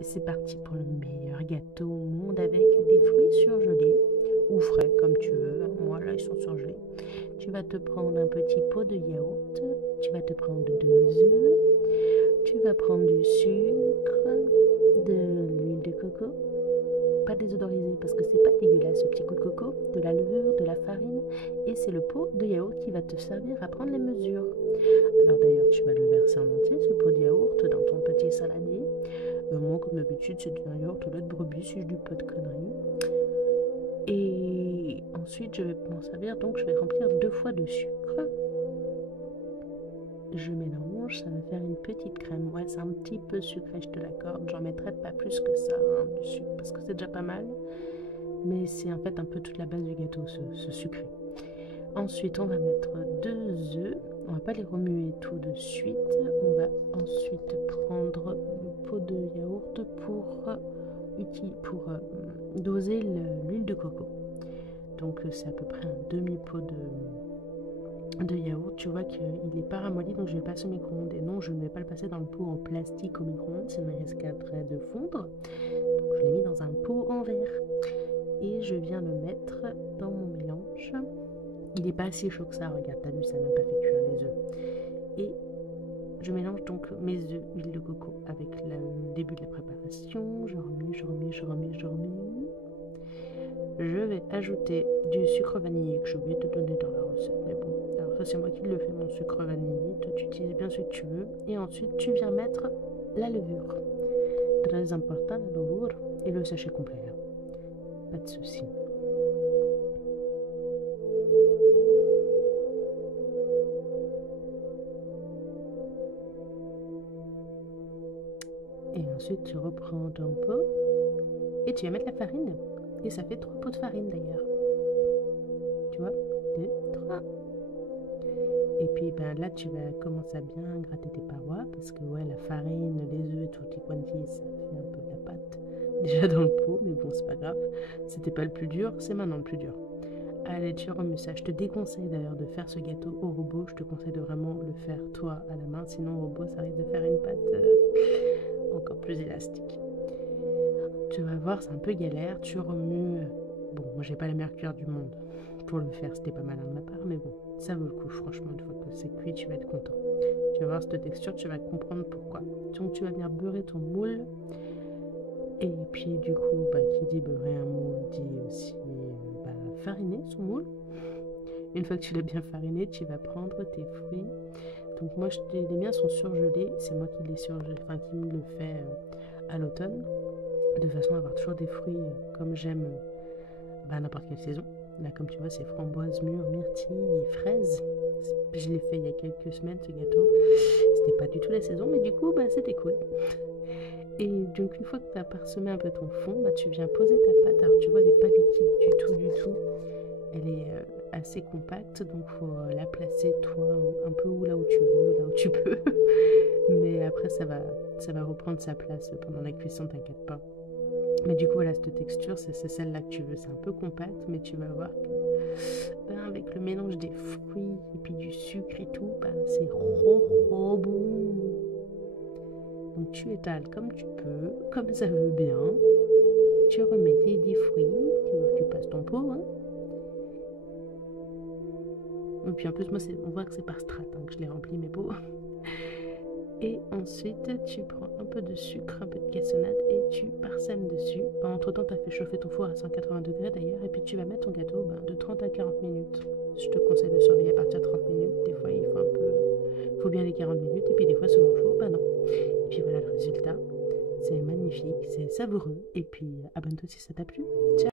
Et c'est parti pour le meilleur gâteau au monde avec des fruits surgelés ou frais comme tu veux. Moi là ils sont surgelés. Tu vas te prendre un petit pot de yaourt, tu vas te prendre 2 œufs, tu vas prendre du sucre, de l'huile de coco, pas désodorisée parce que c'est pas dégueulasse ce petit coup de coco, de la levure, de la farine et c'est le pot de yaourt qui va te servir à prendre les mesures. Alors d'ailleurs tu vas le verser en entier ce pot de yaourt dans ton petit saladier. Moi comme d'habitude c'est du yaourt au lait de brebis si je dis pas de conneries. Et ensuite je vais m'en servir, donc je vais remplir 2 fois de sucre. Je mélange, ça va faire une petite crème. Ouais, c'est un petit peu sucré, je te l'accorde. J'en mettrai pas plus que ça, du sucre, parce que c'est déjà pas mal. Mais c'est en fait un peu toute la base du gâteau, ce sucré. Ensuite, on va mettre 2 œufs. On va pas les remuer tout de suite. On va ensuite prendre le pot de yaourt pour doser l'huile de coco. Donc c'est à peu près un demi-pot de yaourt. Tu vois qu'il est pas ramolli, donc je vais passer au micro-ondes. Et non, je ne vais pas le passer dans le pot en plastique au micro-ondes, sinon il risquerait de fondre. Donc je l'ai mis dans un pot en verre. Et je viens le mettre dans mon mélange. Il n'est pas si chaud que ça, regarde, t'as vu, ça n'a même pas fait cuire les œufs. Et je mélange donc mes œufs, huile de coco avec le début de la préparation. Je remue. Je vais ajouter du sucre vanillé que j'ai oublié de te donner dans la recette. Mais bon, alors ça c'est moi qui le fais, mon sucre vanillé. Toi tu utilises bien ce que tu veux. Et ensuite tu viens mettre la levure. Très important la levure. Et le sachet complet. Pas de souci. Et ensuite tu reprends ton pot. Et tu vas mettre la farine. Et ça fait 3 pots de farine d'ailleurs. Tu vois, 2, 3. Et puis ben, là, tu vas commencer à bien gratter tes parois parce que ouais, la farine, les œufs, tout les quantités, ça fait un peu de la pâte déjà dans le pot, mais bon, c'est pas grave. C'était pas le plus dur, c'est maintenant le plus dur. Allez, tu remues ça. Je te déconseille d'ailleurs de faire ce gâteau au robot. Je te conseille de vraiment le faire toi à la main, sinon au robot, ça risque de faire une pâte encore plus élastique. Tu vas voir, c'est un peu galère. Tu remues. Bon, moi, j'ai pas la meilleure cuillère du monde pour le faire, c'était pas malin de ma part, mais bon, ça vaut le coup, franchement, une fois que c'est cuit, tu vas être content. Tu vas voir cette texture, tu vas comprendre pourquoi. Donc tu vas venir beurrer ton moule, et puis du coup, qui dit beurrer un moule, dit aussi fariner son moule. Une fois que tu l'as bien fariné, tu vas prendre tes fruits. Donc moi, les miens sont surgelés, c'est moi qui les surgèle, qui me le fait à l'automne, de façon à avoir toujours des fruits comme j'aime n'importe quelle saison. Là, comme tu vois, c'est framboise mûre, myrtille et fraises. Je l'ai fait il y a quelques semaines, ce gâteau. C'était pas du tout la saison, mais du coup, c'était cool. Et donc, une fois que tu as parsemé un peu ton fond, tu viens poser ta pâte. Alors, tu vois, elle n'est pas liquide du tout. Elle est assez compacte, donc il faut la placer, toi, un peu là où tu veux, là où tu peux. Mais après, ça va reprendre sa place pendant la cuisson, t'inquiète pas. Mais du coup, voilà, cette texture, c'est celle-là que tu veux. C'est un peu compact, mais tu vas voir que avec le mélange des fruits et puis du sucre et tout, c'est trop bon. Donc tu étales comme tu peux, comme ça veut bien. Tu remets tes 10 fruits, tu passes ton pot. Hein. Et puis en plus, moi, on voit que c'est par strat que je les remplis mes pots. Et ensuite, tu prends un peu de sucre, un peu de cassonade et tu parsèmes dessus. Entre temps, tu as fait chauffer ton four à 180 degrés d'ailleurs. Et puis tu vas mettre ton gâteau de 30 à 40 minutes. Je te conseille de surveiller à partir de 30 minutes. Des fois, il faut bien les 40 minutes. Et puis des fois, selon le four, non. Et puis voilà le résultat. C'est magnifique, c'est savoureux. Et puis abonne-toi si ça t'a plu. Ciao!